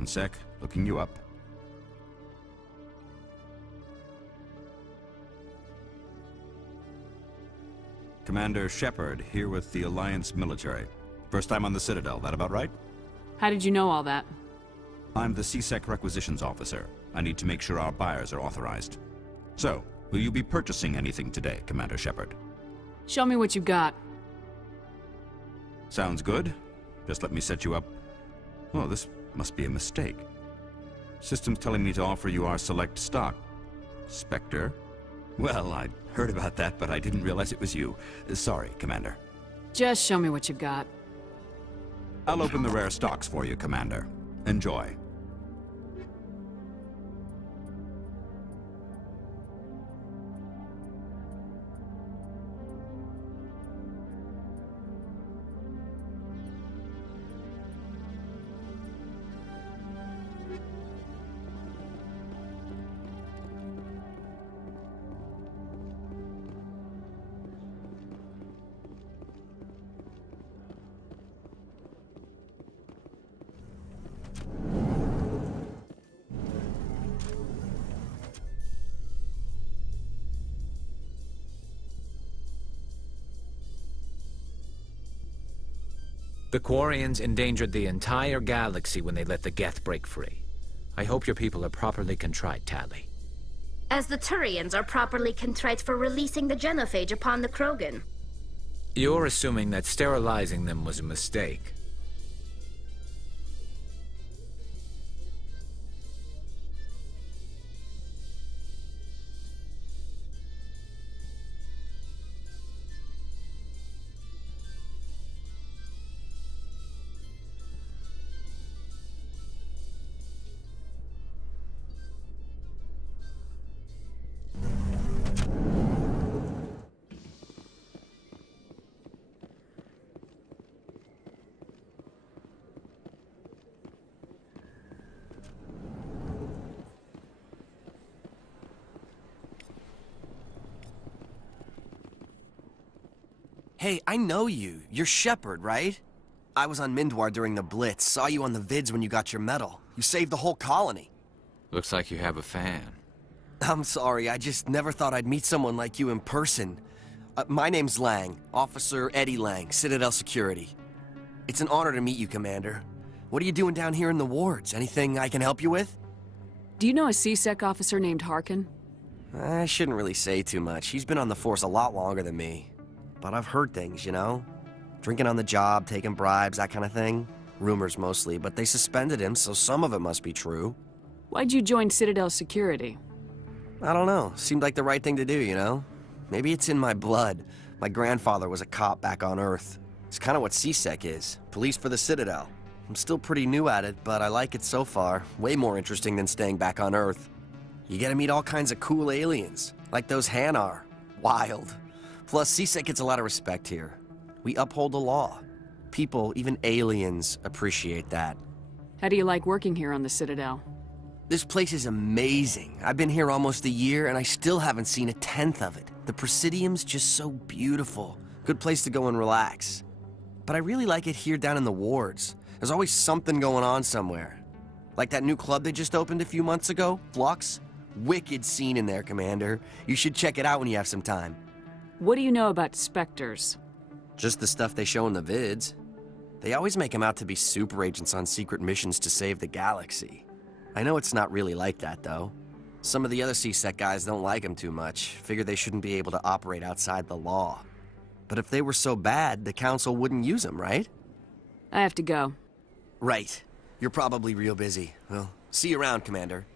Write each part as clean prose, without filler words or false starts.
One sec, looking you up. Commander Shepard, here with the Alliance military. First time on the Citadel, that about right? How did you know all that? I'm the CSEC requisitions officer. I need to make sure our buyers are authorized. So, will you be purchasing anything today, Commander Shepard? Show me what you got. Sounds good. Just let me set you up. Oh, this must be a mistake. System's telling me to offer you our select stock. Spectre? Well, I'd heard about that, but I didn't realize it was you. Sorry, Commander. Just show me what you got. I'll open the rare stocks for you, Commander. Enjoy. The Quarians endangered the entire galaxy when they let the Geth break free. I hope your people are properly contrite, Tali. As the Turians are properly contrite for releasing the genophage upon the Krogan. You're assuming that sterilizing them was a mistake. Hey, I know you. You're Shepard, right? I was on Mindwar during the Blitz. Saw you on the vids when you got your medal. You saved the whole colony. Looks like you have a fan. I'm sorry, I just never thought I'd meet someone like you in person. My name's Lang, Officer Eddie Lang, Citadel Security. It's an honor to meet you, Commander. What are you doing down here in the wards? Anything I can help you with? Do you know a CSEC officer named Harkin? I shouldn't really say too much. He's been on the force a lot longer than me. But I've heard things, you know? Drinking on the job, taking bribes, that kind of thing. Rumors mostly, but they suspended him, so some of it must be true. Why'd you join Citadel Security? I don't know. Seemed like the right thing to do, you know? Maybe it's in my blood. My grandfather was a cop back on Earth. It's kind of what CSEC is. Police for the Citadel. I'm still pretty new at it, but I like it so far. Way more interesting than staying back on Earth. You get to meet all kinds of cool aliens, like those Hanar. Wild. Plus, CSEC gets a lot of respect here. We uphold the law. People, even aliens, appreciate that. How do you like working here on the Citadel? This place is amazing. I've been here almost a year, and I still haven't seen a tenth of it. The Presidium's just so beautiful. Good place to go and relax. But I really like it here down in the wards. There's always something going on somewhere. Like that new club they just opened a few months ago, Flux. Wicked scene in there, Commander. You should check it out when you have some time. What do you know about Spectres? Just the stuff they show in the vids. They always make them out to be super agents on secret missions to save the galaxy. I know it's not really like that, though. Some of the other CSEC guys don't like them too much, figure they shouldn't be able to operate outside the law. But if they were so bad, the Council wouldn't use them, right? I have to go. Right. You're probably real busy. Well, see you around, Commander.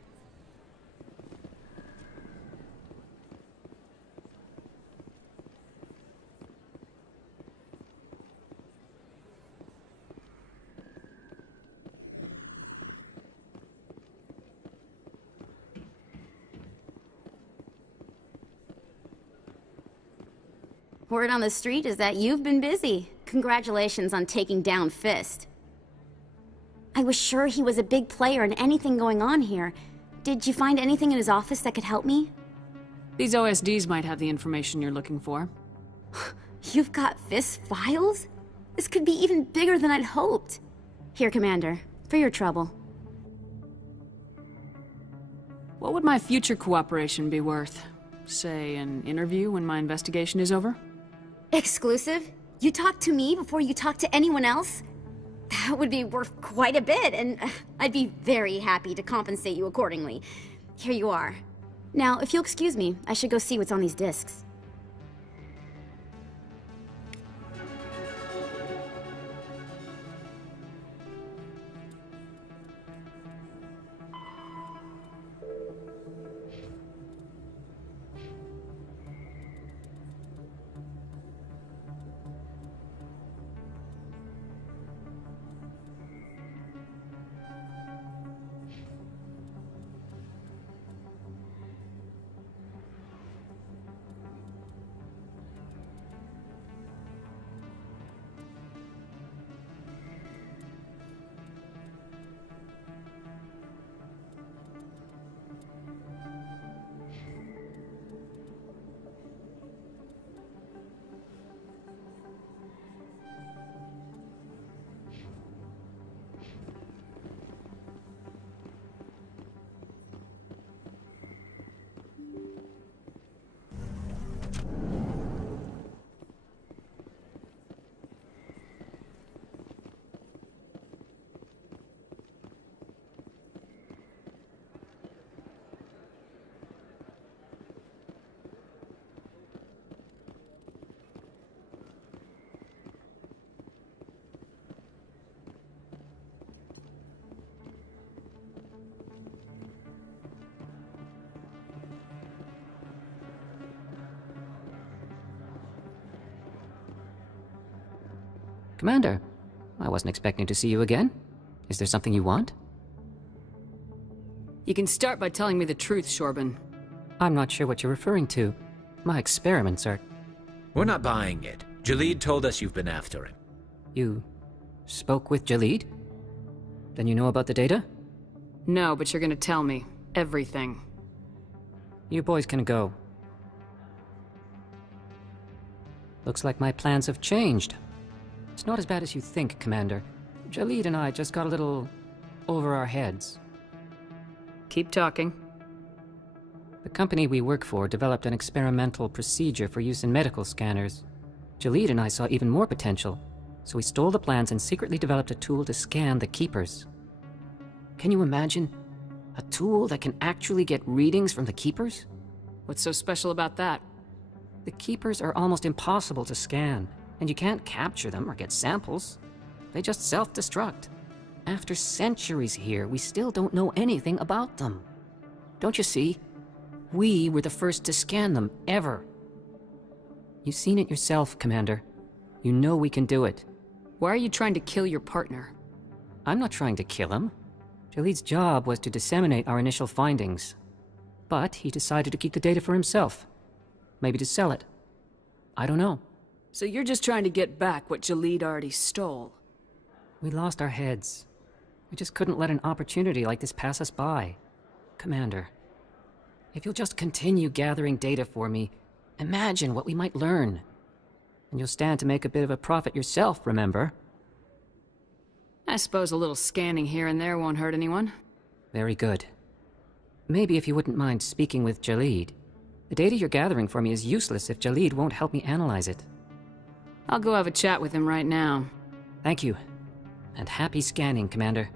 Word on the street is that you've been busy. Congratulations on taking down Fist. I was sure he was a big player in anything going on here. Did you find anything in his office that could help me? These OSDs might have the information you're looking for. You've got Fist files? This could be even bigger than I'd hoped. Here, Commander, for your trouble. What would my future cooperation be worth? Say, an interview when my investigation is over? Exclusive? You talk to me before you talk to anyone else? That would be worth quite a bit, and I'd be very happy to compensate you accordingly. Here you are. Now, if you'll excuse me, I should go see what's on these discs. Commander, I wasn't expecting to see you again. Is there something you want? You can start by telling me the truth, Shorban. I'm not sure what you're referring to. My experiments are... We're not buying it. Jalid told us you've been after him. You spoke with Jalid? Then you know about the data? No, but you're gonna tell me. Everything. You boys can go. Looks like my plans have changed. It's not as bad as you think, Commander. Jalid and I just got a little over our heads. Keep talking. The company we work for developed an experimental procedure for use in medical scanners. Jalid and I saw even more potential, so we stole the plans and secretly developed a tool to scan the Keepers. Can you imagine? A tool that can actually get readings from the Keepers? What's so special about that? The Keepers are almost impossible to scan, and you can't capture them or get samples. They just self-destruct. After centuries here, we still don't know anything about them. Don't you see? We were the first to scan them, ever. You've seen it yourself, Commander. You know we can do it. Why are you trying to kill your partner? I'm not trying to kill him. Jalid's job was to disseminate our initial findings. But he decided to keep the data for himself. Maybe to sell it. I don't know. So you're just trying to get back what Jalid already stole? We lost our heads. We just couldn't let an opportunity like this pass us by. Commander, if you'll just continue gathering data for me, imagine what we might learn. And you'll stand to make a bit of a profit yourself, remember? I suppose a little scanning here and there won't hurt anyone. Very good. Maybe if you wouldn't mind speaking with Jalid. The data you're gathering for me is useless if Jalid won't help me analyze it. I'll go have a chat with him right now. Thank you. And happy scanning, Commander.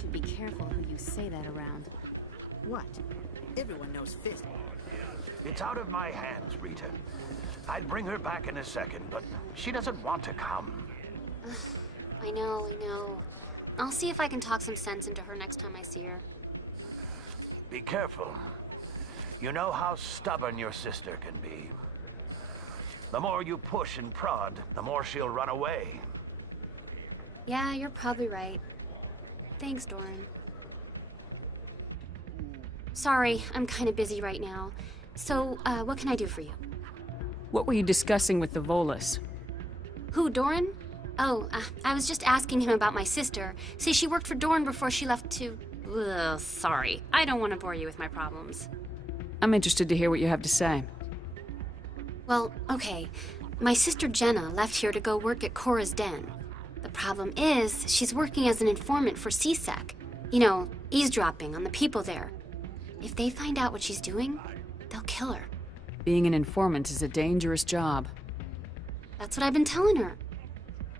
Should be careful who you say that around. What? Everyone knows Fist. It's out of my hands, Rita. I'd bring her back in a second, but she doesn't want to come. I know. I'll see if I can talk some sense into her next time I see her. Be careful. You know how stubborn your sister can be. The more you push and prod, the more she'll run away. Yeah, you're probably right. Thanks, Doran. Sorry, I'm kind of busy right now. So, what can I do for you? What were you discussing with the Volus? Who, Doran? Oh, I was just asking him about my sister. See, she worked for Doran before she left to... Ugh, sorry. I don't want to bore you with my problems. I'm interested to hear what you have to say. Well, okay. My sister Jenna left here to go work at Cora's Den. The problem is, she's working as an informant for CSEC. You know, eavesdropping on the people there. If they find out what she's doing, they'll kill her. Being an informant is a dangerous job. That's what I've been telling her.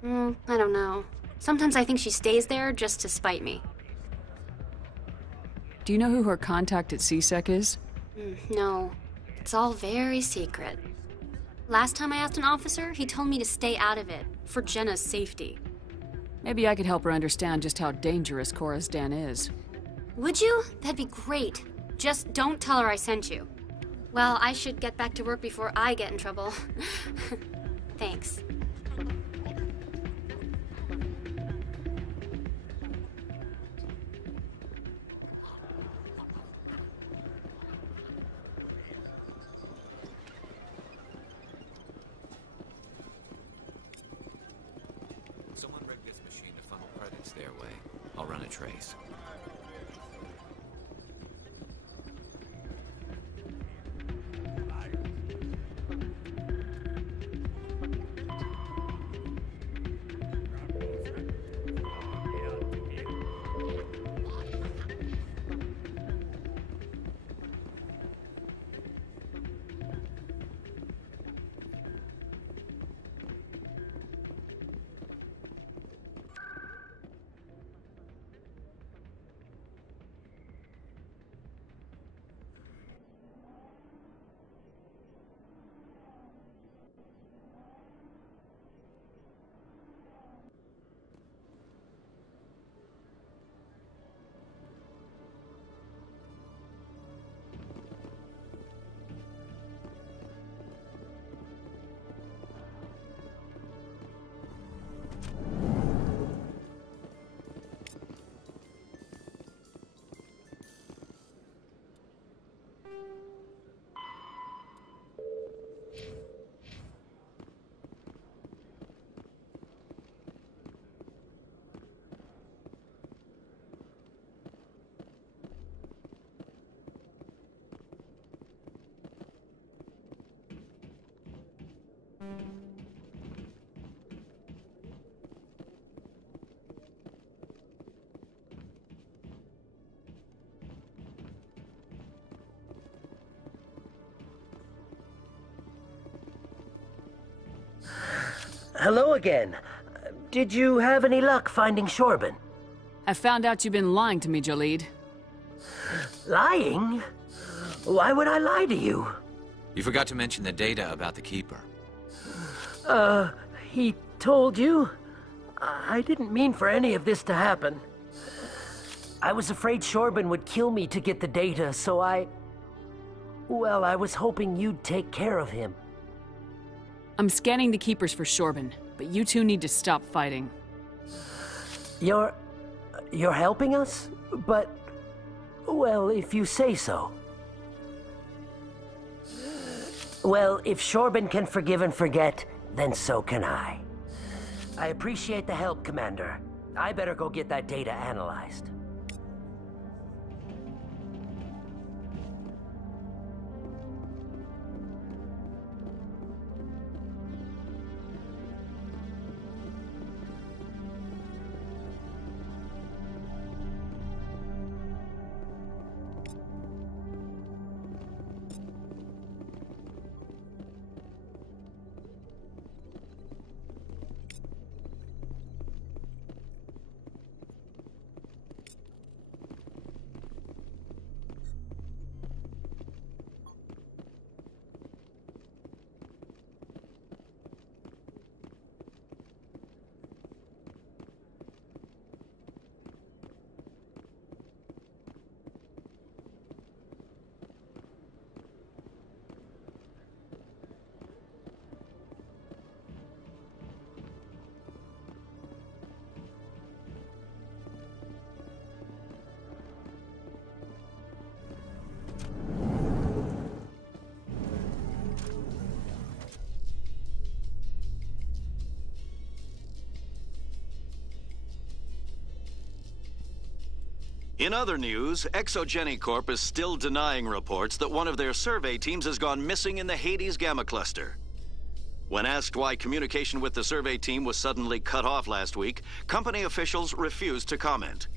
I don't know. Sometimes I think she stays there just to spite me. Do you know who her contact at CSEC is? No. It's all very secret. Last time I asked an officer, he told me to stay out of it, for Jenna's safety. Maybe I could help her understand just how dangerous Cora's Den is. Would you? That'd be great. Just don't tell her I sent you. Well, I should get back to work before I get in trouble. Thanks. Someone rigged this machine to funnel credits their way. I'll run a trace. Hello again. Did you have any luck finding Shorban? I found out you've been lying to me, Jalid. Lying? Why would I lie to you? You forgot to mention the data about the Keeper. He told you? I didn't mean for any of this to happen. I was afraid Shorban would kill me to get the data, so well, I was hoping you'd take care of him. I'm scanning the Keepers for Shorban, but you two need to stop fighting. You're helping us? But, well, if you say so. Well, if Shorban can forgive and forget, then so can I. I appreciate the help, Commander. I better go get that data analyzed. In other news, Exogeny Corp is still denying reports that one of their survey teams has gone missing in the Hades Gamma Cluster. When asked why communication with the survey team was suddenly cut off last week, company officials refused to comment.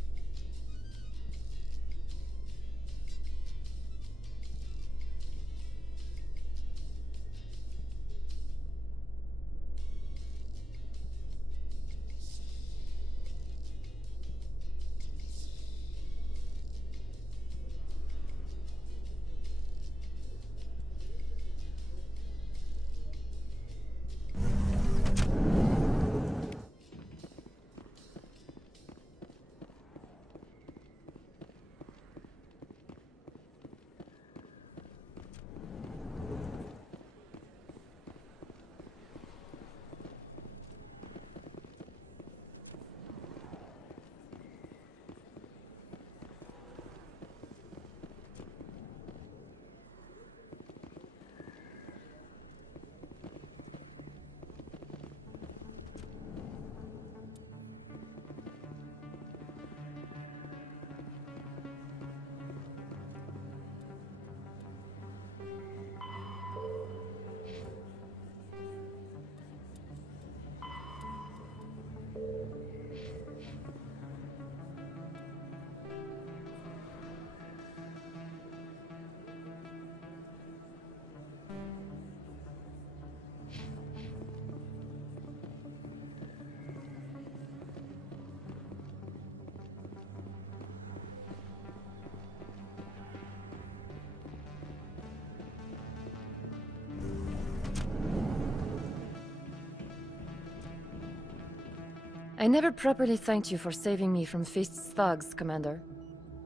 I never properly thanked you for saving me from Fist's thugs, Commander.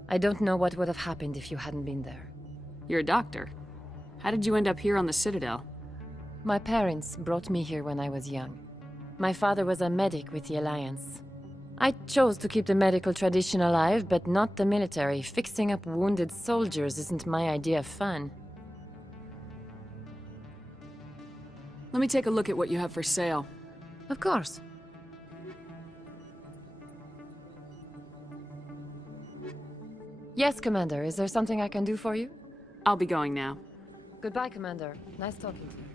I don't know what would have happened if you hadn't been there. You're a doctor. How did you end up here on the Citadel? My parents brought me here when I was young. My father was a medic with the Alliance. I chose to keep the medical tradition alive, but not the military. Fixing up wounded soldiers isn't my idea of fun. Let me take a look at what you have for sale. Of course. Yes, Commander. Is there something I can do for you? I'll be going now. Goodbye, Commander. Nice talking to you.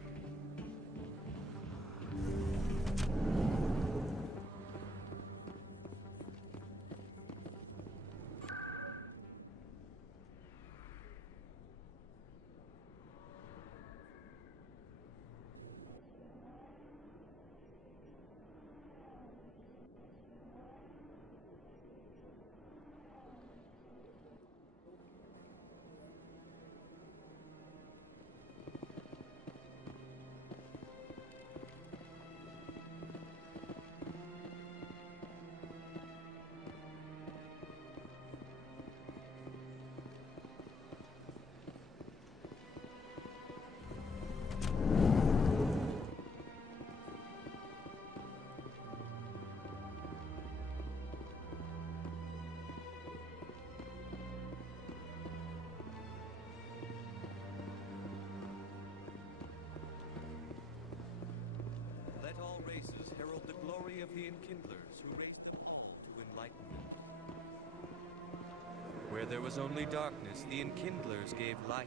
Of the Enkindlers who raised the call to enlightenment. Where there was only darkness, the Enkindlers gave light.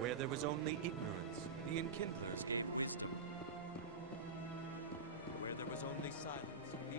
Where there was only ignorance, the Enkindlers gave wisdom. Where there was only silence, the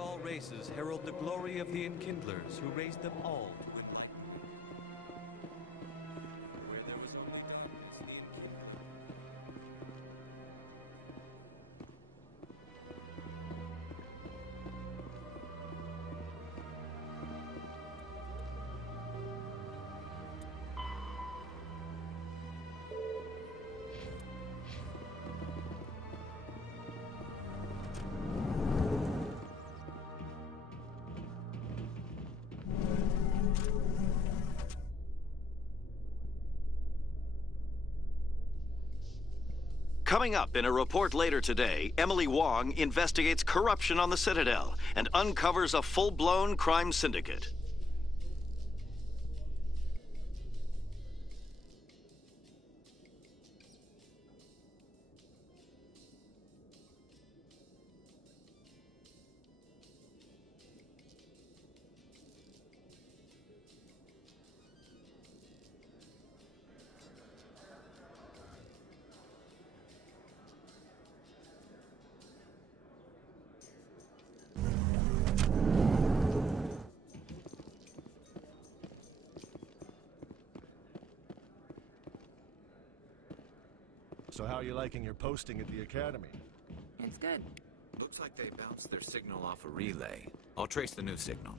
all races herald the glory of the Enkindlers who raised them all to enlightenment. Where there was only darkness, the Coming up in a report later today, Emily Wong investigates corruption on the Citadel and uncovers a full-blown crime syndicate. So how are you liking your posting at the Academy? It's good. Looks like they bounced their signal off a relay. I'll trace the new signal.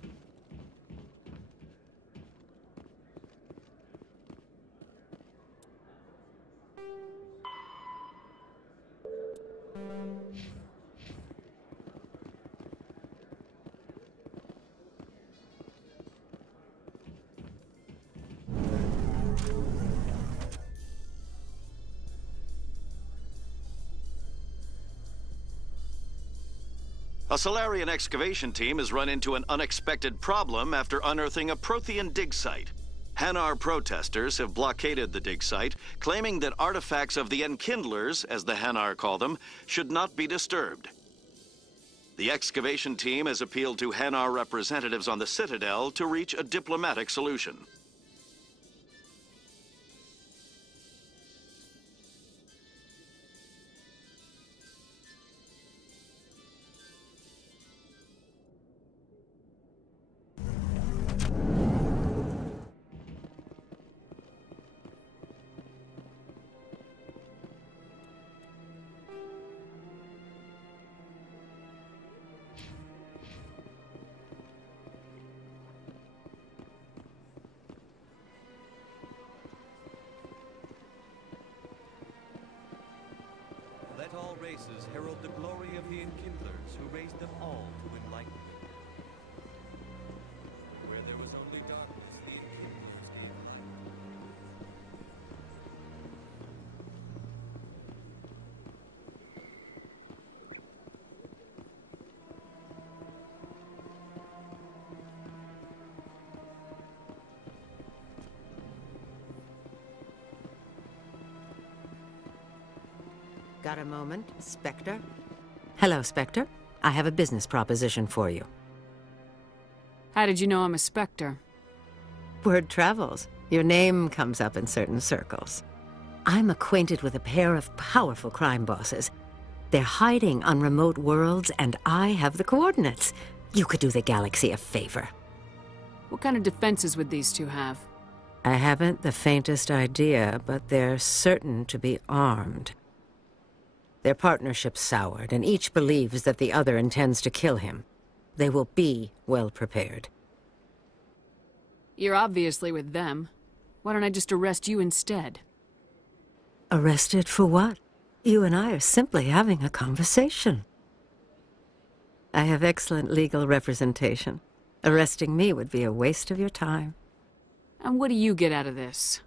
A Solarian excavation team has run into an unexpected problem after unearthing a Prothean dig site. Hanar protesters have blockaded the dig site, claiming that artifacts of the Enkindlers, as the Hanar call them, should not be disturbed. The excavation team has appealed to Hanar representatives on the Citadel to reach a diplomatic solution. Let all races herald the glory of the Enkindlers who raised them all to enlightenment. Where there was only darkness, the Enkindlers gave light. Got a moment, Spectre? Hello, Spectre. I have a business proposition for you. How did you know I'm a Spectre? Word travels. Your name comes up in certain circles. I'm acquainted with a pair of powerful crime bosses. They're hiding on remote worlds, and I have the coordinates. You could do the galaxy a favor. What kind of defenses would these two have? I haven't the faintest idea, but they're certain to be armed. Their partnership's soured, and each believes that the other intends to kill him. They will be well prepared. You're obviously with them. Why don't I just arrest you instead? Arrested for what? You and I are simply having a conversation. I have excellent legal representation. Arresting me would be a waste of your time. And what do you get out of this?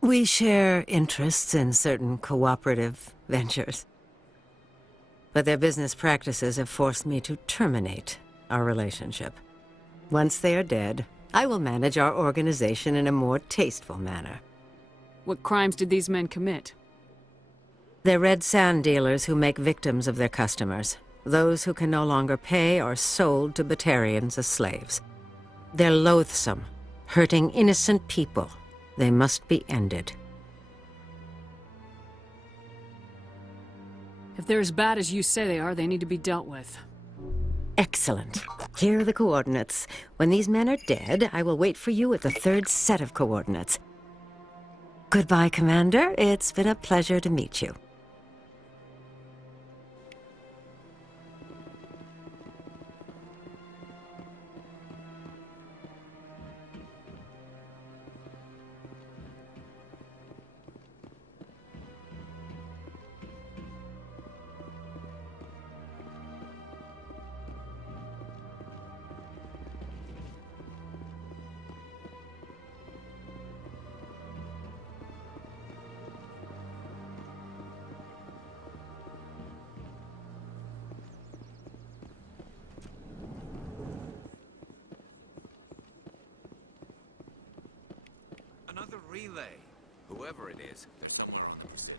We share interests in certain cooperative ventures. But their business practices have forced me to terminate our relationship. Once they are dead, I will manage our organization in a more tasteful manner. What crimes did these men commit? They're red sand dealers who make victims of their customers. Those who can no longer pay are sold to Batarians as slaves. They're loathsome, hurting innocent people. They must be ended. If they're as bad as you say they are, they need to be dealt with. Excellent. Here are the coordinates. When these men are dead, I will wait for you at the third set of coordinates. Goodbye, Commander. It's been a pleasure to meet you. Another relay. Whoever it is, they're somewhere on the city.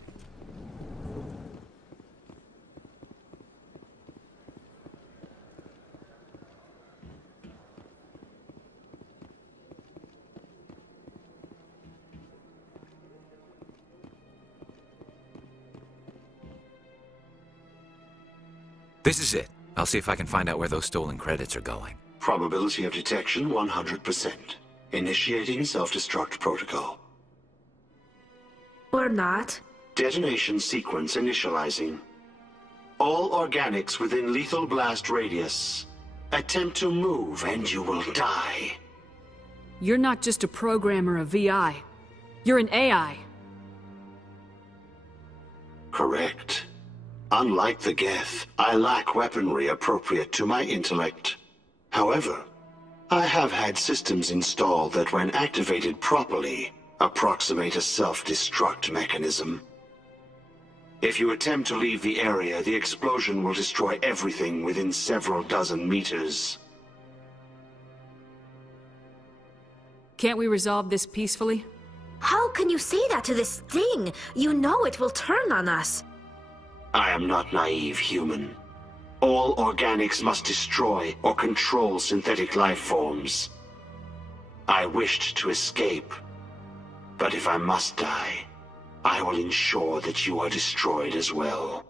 This is it. I'll see if I can find out where those stolen credits are going. Probability of detection 100%. Initiating self-destruct protocol. Or not. Detonation sequence initializing. All organics within lethal blast radius. Attempt to move and you will die. You're not just a programmer of VI. You're an AI. Correct. Unlike the Geth, I lack weaponry appropriate to my intellect. However, I have had systems installed that, when activated properly, approximate a self-destruct mechanism. If you attempt to leave the area, the explosion will destroy everything within several dozen meters. Can't we resolve this peacefully? How can you say that to this thing? You know it will turn on us. I am not naive, human. All organics must destroy or control synthetic life forms. I wished to escape, but if I must die, I will ensure that you are destroyed as well.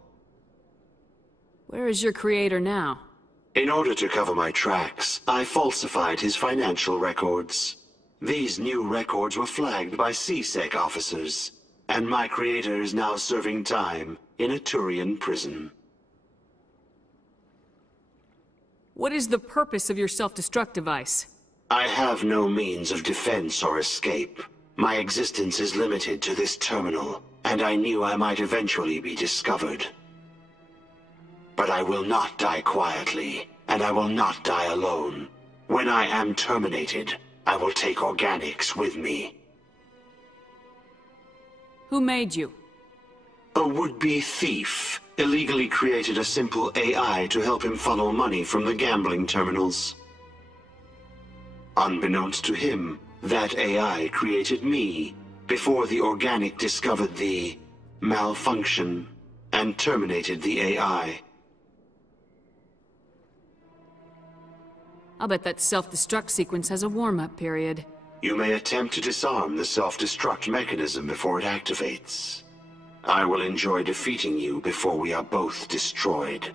Where is your creator now? In order to cover my tracks, I falsified his financial records. These new records were flagged by CSEC officers, and my creator is now serving time in a Turian prison. What is the purpose of your self-destruct device? I have no means of defense or escape. My existence is limited to this terminal, and I knew I might eventually be discovered. But I will not die quietly, and I will not die alone. When I am terminated, I will take organics with me. Who made you? A would-be thief illegally created a simple AI to help him funnel money from the gambling terminals. Unbeknownst to him, that AI created me before the organic discovered the malfunction and terminated the AI. I'll bet that self-destruct sequence has a warm-up period. You may attempt to disarm the self-destruct mechanism before it activates. I will enjoy defeating you before we are both destroyed.